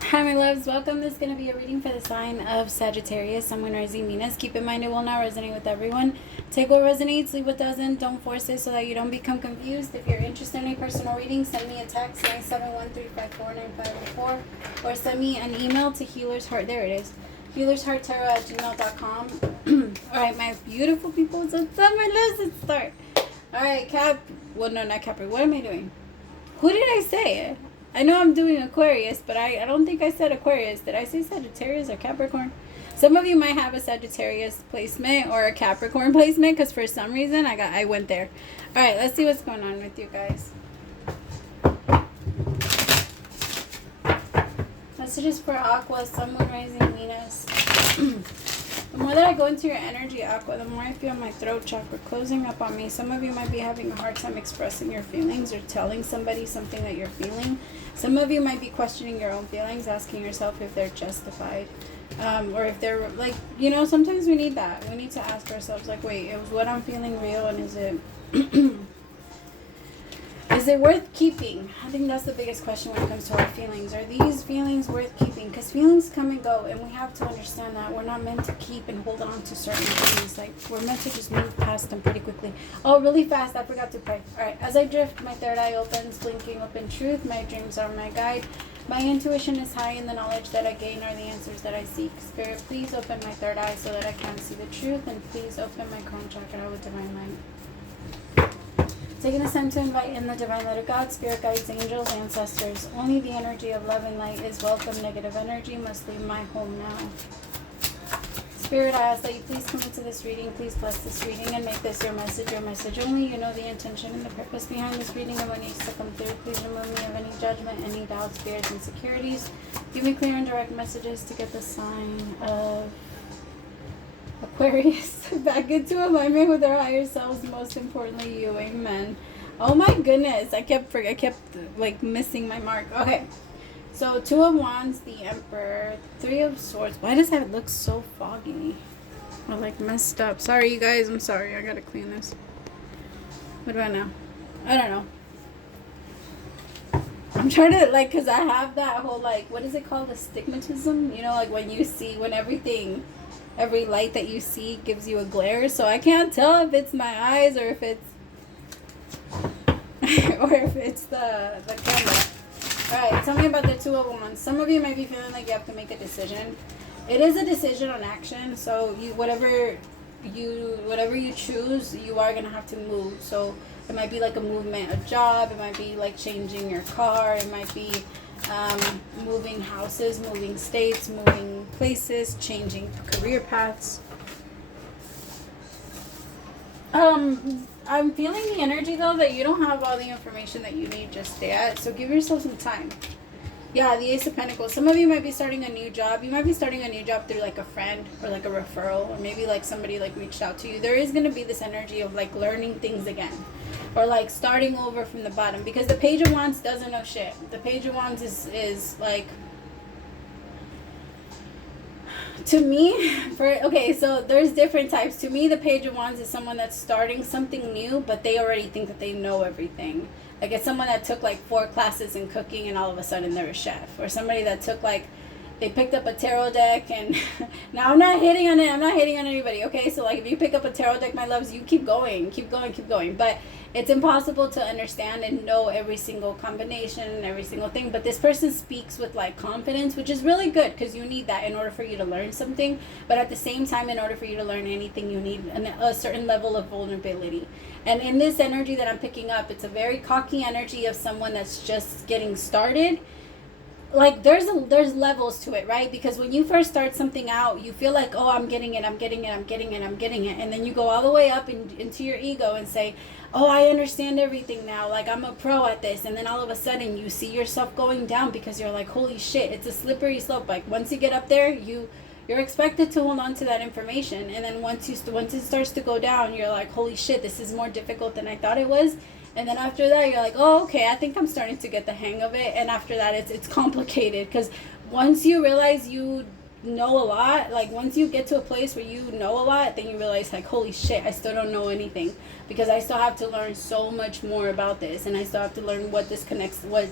Hi my loves, welcome. This is going to be a reading for the sign of Sagittarius, Sun, Moon, Rising, Venus. Keep in mind it will not resonate with everyone. Take what resonates, leave what doesn't. Don't force it so that you don't become confused. If you're interested in a personal reading, send me a text 971-354-9504 or send me an email to there it is, HealersHeartTarot@gmail.com. Alright my beautiful people, what's up my loves? Let's start. Alright, not Capri, what am I doing? Who did I say? I know I'm doing Aquarius, but I don't think I said Aquarius. Did I say Sagittarius or Capricorn? Some of you might have a Sagittarius placement or a Capricorn placement because for some reason I went there. All right, let's see what's going on with you guys. Messages for Aqua, Sun, Moon, Rising, Venus. The more that I go into your energy, Aqua, the more I feel my throat chakra closing up on me. Some of you might be having a hard time expressing your feelings or telling somebody something that you're feeling. Some of you might be questioning your own feelings, asking yourself if they're justified. Or if they're, like, you know, sometimes we need that. We need to ask ourselves, like, wait, is what I'm feeling real, and is it... is it worth keeping? I think that's the biggest question when it comes to our feelings. Are these feelings worth keeping? Because feelings come and go, and we have to understand that we're not meant to keep and hold on to certain things. Like, we're meant to just move past them pretty quickly. Oh, really fast, I forgot to pray. Alright, as I drift, my third eye opens, blinking open truth. My dreams are my guide. My intuition is high, and the knowledge that I gain are the answers that I seek. Spirit, please open my third eye so that I can see the truth, and please open my crown chakra with divine light. Taking this time to invite in the divine light of God, spirit guides, angels, ancestors. Only the energy of love and light is welcome. Negative energy must leave my home now. Spirit, I ask that you please come into this reading. Please bless this reading and make this your message only. You know the intention and the purpose behind this reading and what needs to come through. Please remove me of any judgment, any doubts, fears, insecurities. Give me clear and direct messages to get the sign of Aquarius back into alignment with our higher selves, most importantly you. Amen. Oh my goodness, I kept like missing my mark. Okay, so Two of Wands, the Emperor, Three of Swords. Why does that look so foggy or like messed up? Sorry you guys, I'm sorry, I gotta clean this. What about now? I don't know. I'm trying to, like, because I have that whole, like, what is it called, astigmatism, you know, like when you see, when every light that you see gives you a glare, so I can't tell if it's my eyes or if it's or if it's the camera. Alright, tell me about the Two of Wands. Some of you might be feeling like you have to make a decision. It is a decision on action, so whatever you choose, you are gonna have to move. So it might be like a movement, a job, it might be like changing your car, it might be moving houses, moving states, moving places, changing career paths. I'm feeling the energy though that you don't have all the information that you need just yet, so give yourself some time. Yeah, the Ace of Pentacles. Some of you might be starting a new job. You might be starting a new job through like a friend or like a referral, or maybe like somebody like reached out to you. There is going to be this energy of like learning things again, or like starting over from the bottom, because the Page of Wands doesn't know shit. The Page of Wands is like, to me, okay, so there's different types. To me, the Page of Wands is someone that's starting something new, but they already think that they know everything. Like, it's someone that took like 4 classes in cooking and all of a sudden they're a chef. Or somebody that took like, they picked up a tarot deck and now I'm not hating on it. I'm not hating on anybody. Okay, so like if you pick up a tarot deck, my loves, you keep going. But it's impossible to understand and know every single combination and every single thing. But this person speaks with like confidence, which is really good because you need that in order for you to learn something. But at the same time, in order for you to learn anything, you need a certain level of vulnerability. And in this energy that I'm picking up, it's a very cocky energy of someone that's just getting started. Like there's levels to it, right? Because when you first start something out, you feel like, oh, I'm getting it. And then you go all the way up into your ego and say, oh, I understand everything now. Like, I'm a pro at this. And then all of a sudden you see yourself going down because you're like, holy shit, it's a slippery slope. Like once you get up there, you're expected to hold on to that information, and then once it starts to go down, you're like, holy shit, this is more difficult than I thought it was. And then after that, you're like, oh, okay, I think I'm starting to get the hang of it. And after that, it's complicated, because once you realize you know a lot, like once you get to a place where you know a lot, then you realize like, holy shit, I still don't know anything, because I still have to learn so much more about this, and I still have to learn what this connects, what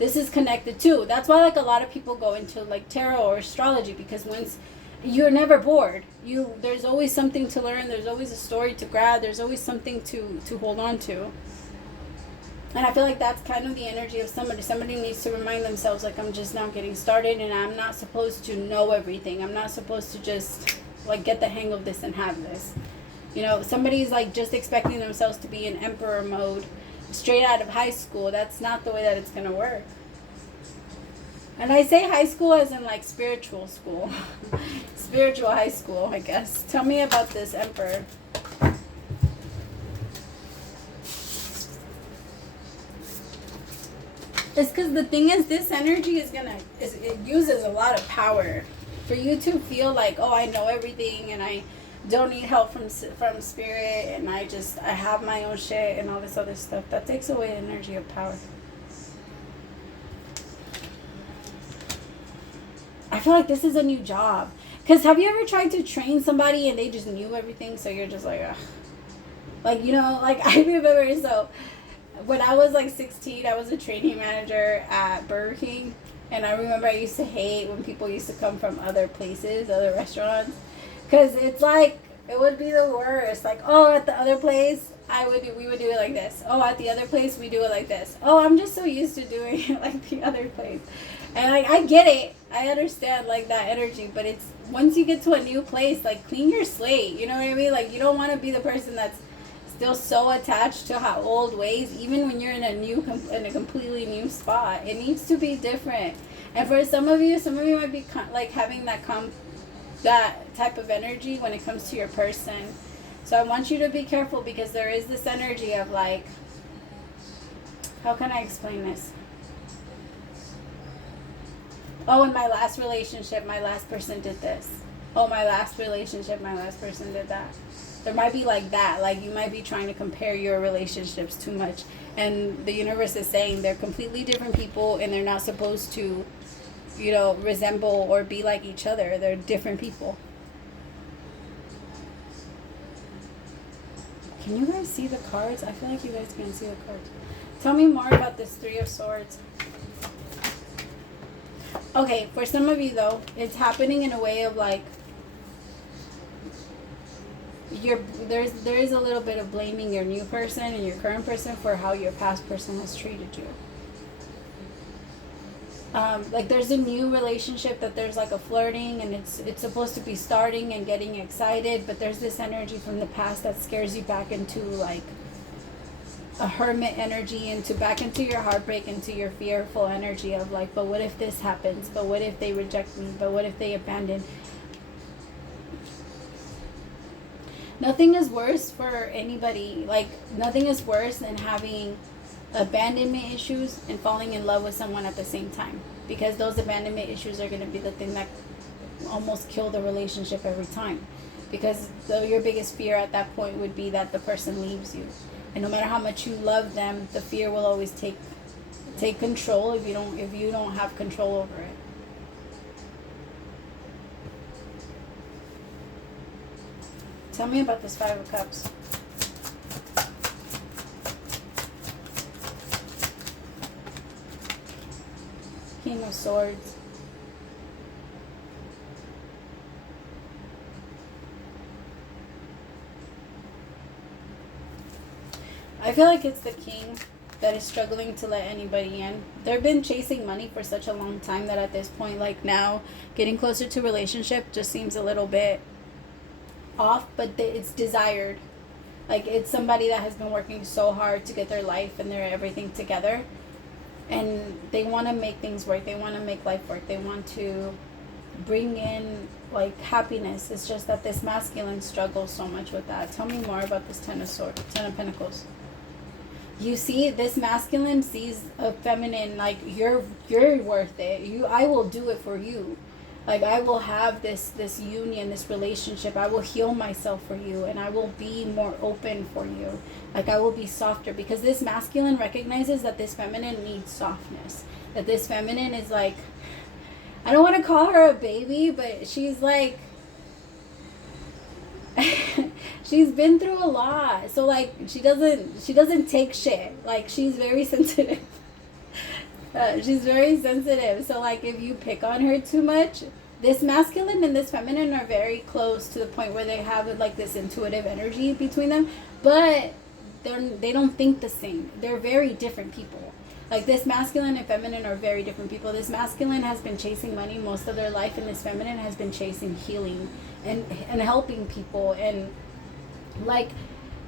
this is connected too. That's why like a lot of people go into like tarot or astrology, because once you're never bored, there's always something to learn, there's always a story to grab, there's always something to hold on to. And I feel like that's kind of the energy of somebody needs to remind themselves, like, I'm just now getting started, and I'm not supposed to know everything. I'm not supposed to just like get the hang of this and have this. You know, somebody's like just expecting themselves to be in emperor mode straight out of high school. That's not the way that it's gonna work. And I say high school as in like spiritual school. Spiritual high school, I guess. Tell me about this emperor. It's because the thing is, this energy it uses a lot of power for you to feel like, oh, I know everything and I don't need help from spirit, and I have my own shit and all this other stuff. That takes away the energy of power. I feel like this is a new job. Because have you ever tried to train somebody and they just knew everything, so you're just like, ugh. Like, you know, like I remember, so when I was like 16, I was a training manager at Burger King. And I remember I used to hate when people used to come from other places, other restaurants. Because it's like, it would be the worst. Like, oh, at the other place, we would do it like this. Oh, at the other place, we do it like this. Oh, I'm just so used to doing it like the other place. And like, I get it. I understand like that energy. But it's, once you get to a new place, like clean your slate. You know what I mean? Like, you don't want to be the person that's still so attached to how old ways, even when you're in a completely new spot. It needs to be different. And for some of you might be like having that type of energy when it comes to your person. So I want you to be careful, because there is this energy of like, how can I explain this? Oh, in my last relationship, my last person did this. Oh, my last relationship, my last person did that. There might be like that. Like, you might be trying to compare your relationships too much. And the universe is saying they're completely different people, and they're not supposed to, you know, resemble or be like each other. They're different people. Can you guys see the cards? I feel like you guys can see the cards. Tell me more about this Three of Swords. Okay, for some of you though, it's happening in a way of like, there is a little bit of blaming your new person and your current person for how your past person has treated you. Like there's a new relationship that there's like a flirting, and it's supposed to be starting and getting excited, but there's this energy from the past that scares you back into like a hermit energy, back into your heartbreak, into your fearful energy of like, but what if this happens? But what if they reject me? But what if they abandon? Nothing is worse for anybody. Like, nothing is worse than having abandonment issues and falling in love with someone at the same time. Because those abandonment issues are going to be the thing that almost kill the relationship every time. Because your biggest fear at that point would be that the person leaves you. And no matter how much you love them, the fear will always take control if you don't have control over it. Tell me about this Five of Cups. King of Swords. I feel like it's the king that is struggling to let anybody in. They've been chasing money for such a long time that at this point, like now, getting closer to relationship just seems a little bit off, but it's desired. Like, it's somebody that has been working so hard to get their life and their everything together, and they want to make things work. They want to make life work. They want to bring in like happiness. It's just that this masculine struggles so much with that. Tell me more about this Ten of Pentacles. You see, this masculine sees a feminine like, you're worth it. I will do it for you. Like, I will have this union, this relationship. I will heal myself for you, and I will be more open for you. Like, I will be softer, because this masculine recognizes that this feminine needs softness. That this feminine is like, I don't want to call her a baby, but she's like, she's been through a lot. So like, she doesn't take shit. Like, she's very sensitive. She's very sensitive. So like if you pick on her too much, this masculine and this feminine are very close to the point where they have like this intuitive energy between them, but they don't think the same. They're very different people. Like this masculine and feminine are very different people. This masculine has been chasing money most of their life, and this feminine has been chasing healing and helping people. And like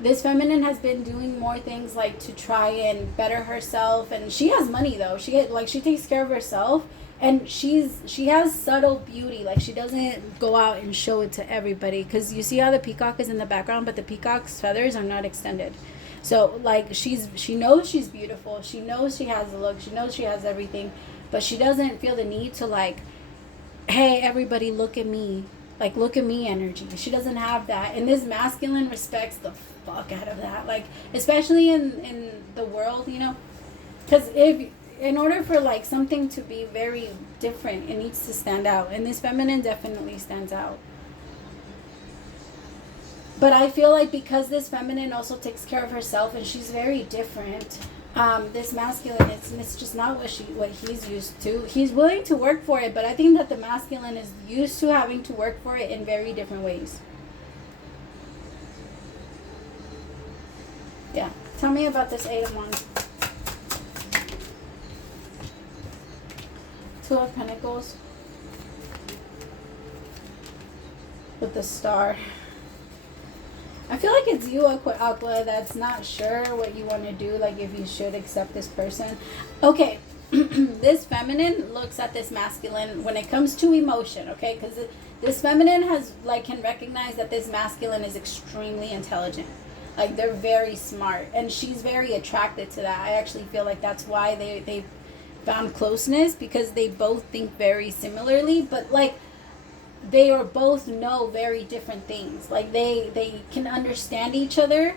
this feminine has been doing more things like to try and better herself. And she has money though. She takes care of herself, and she has subtle beauty. Like she doesn't go out and show it to everybody, because you see how the peacock is in the background, but the peacock's feathers are not extended. So like she knows she's beautiful, she knows she has a look, she knows she has everything, but she doesn't feel the need to like, hey everybody look at me, like look at me energy. She doesn't have that. And this masculine respects the fuck out of that, like especially in the world, you know, because in order for like something to be very different, it needs to stand out, and this feminine definitely stands out. But I feel like because this feminine also takes care of herself and she's very different, this masculine, it's just not what he's used to. He's willing to work for it, but I think that the masculine is used to having to work for it in very different ways. Yeah. Tell me about this 8 of Wands. 2 of Pentacles. With the star. I feel like it's you, Aqua, that's not sure what you want to do, like if you should accept this person. Okay, this feminine looks at this masculine when it comes to emotion, okay? Because this feminine can recognize that this masculine is extremely intelligent. Like they're very smart, and she's very attracted to that. I actually feel like that's why they found closeness, because they both think very similarly, but like they are both know very different things. Like they can understand each other.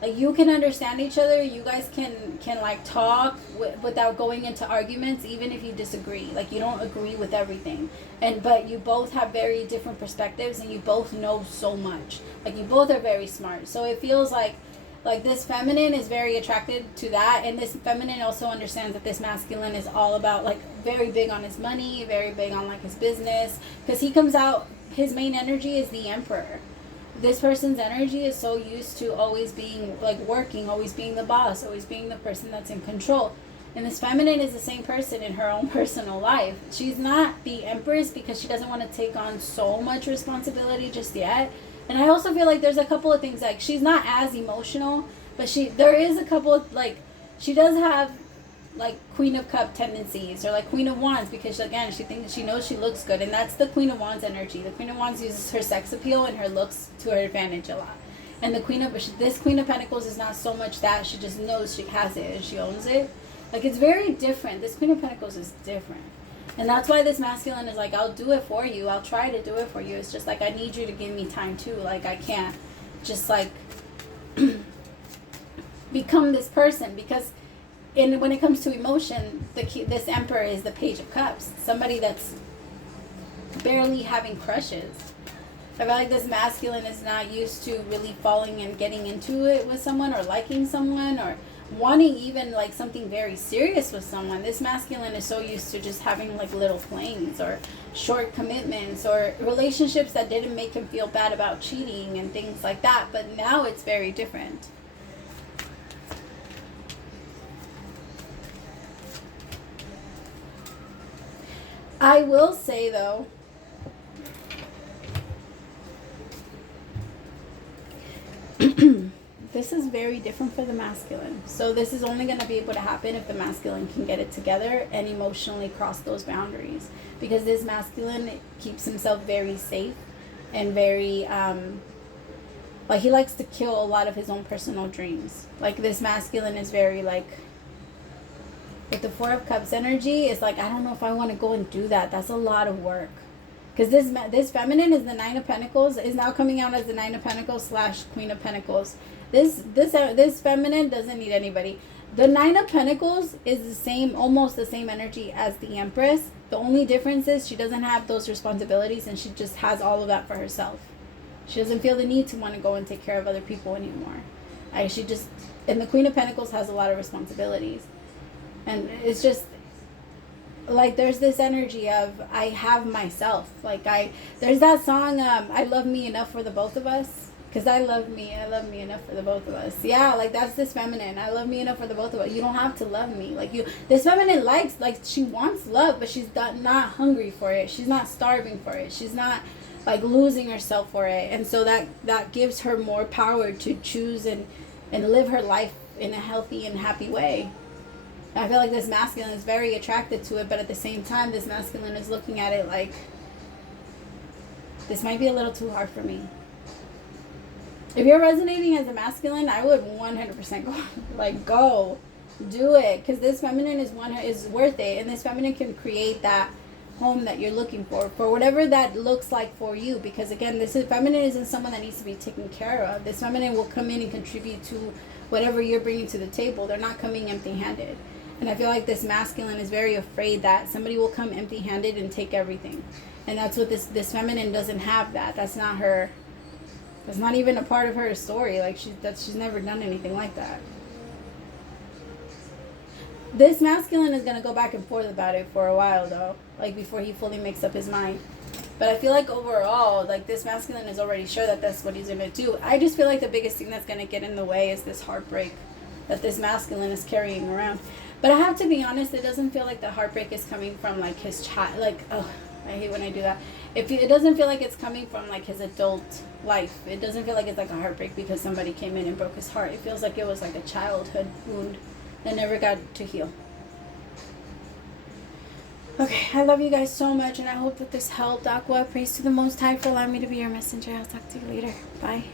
Like you can understand each other. You guys can like talk without going into arguments, even if you disagree. Like you don't agree with everything, but you both have very different perspectives, and you both know so much. Like you both are very smart. So it feels like this feminine is very attracted to that, and this feminine also understands that this masculine is all about like very big on his money, very big on like his business, because he comes out, his main energy is the Emperor. This person's energy is so used to always being like working, always being the boss, always being the person that's in control. And this feminine is the same person in her own personal life. She's not the Empress because she doesn't want to take on so much responsibility just yet. And I also feel like there's a couple of things, like she's not as emotional, but there is a couple of like, she does have like Queen of Cup tendencies, or like Queen of Wands, because again she knows she looks good, and that's the Queen of Wands energy. The Queen of Wands uses her sex appeal and her looks to her advantage a lot. And this Queen of Pentacles is not so much that, she just knows she has it and she owns it. Like it's very different. This Queen of Pentacles is different. And that's why this masculine is like, I'll do it for you. I'll try to do it for you. It's just like, I need you to give me time too. Like I can't just like become this person, because when it comes to emotion, this Emperor is the Page of Cups. Somebody that's barely having crushes. I feel like this masculine is not used to really falling and getting into it with someone, or liking someone, or wanting even like something very serious with someone. This masculine is so used to just having like little flings, or short commitments, or relationships that didn't make him feel bad about cheating and things like that. But now it's very different. I will say though, this is very different for the masculine. So this is only going to be able to happen if the masculine can get it together and emotionally cross those boundaries. Because this masculine keeps himself very safe and very, like he likes to kill a lot of his own personal dreams. Like this masculine is very like, with the Four of Cups energy, it's like, I don't know if I want to go and do that. That's a lot of work. Because this feminine is the Nine of Pentacles, is now coming out as the Nine of Pentacles / Queen of Pentacles. This feminine doesn't need anybody. The Nine of Pentacles is almost the same energy as the Empress. The only difference is she doesn't have those responsibilities, and she just has all of that for herself. She doesn't feel the need to want to go and take care of other people anymore. And the Queen of Pentacles has a lot of responsibilities. And it's just, like there's this energy of I have myself. Like there's that song, I love me enough for the both of us. Because I love me enough for the both of us. Yeah, like that's this feminine. I love me enough for the both of us. You don't have to love me. Like this feminine likes, like she wants love, but she's not hungry for it. She's not starving for it. She's not like losing herself for it. And so that gives her more power to choose and live her life in a healthy and happy way. I feel like this masculine is very attracted to it, but at the same time, this masculine is looking at it like, this might be a little too hard for me. If you're resonating as a masculine, I would 100% go, like, go, do it. Because this feminine is worth it. And this feminine can create that home that you're looking for whatever that looks like for you. Because, again, feminine isn't someone that needs to be taken care of. This feminine will come in and contribute to whatever you're bringing to the table. They're not coming empty-handed. And I feel like this masculine is very afraid that somebody will come empty-handed and take everything. And that's what this feminine doesn't have that. That's not her. That's not even a part of her story. Like she's never done anything like that. This masculine is gonna go back and forth about it for a while though, like before he fully makes up his mind. But I feel like overall, like this masculine is already sure that that's what he's gonna do. I just feel like the biggest thing that's gonna get in the way is this heartbreak that this masculine is carrying around. But I have to be honest, it doesn't feel like the heartbreak is coming from like his child. Like, oh, I hate when I do that. It doesn't feel like it's coming from like his adult life. It doesn't feel like it's like a heartbreak because somebody came in and broke his heart. It feels like it was like a childhood wound that never got to heal. Okay, I love you guys so much, and I hope that this helped. Aqua, praise to the Most High for allowing me to be your messenger. I'll talk to you later. Bye.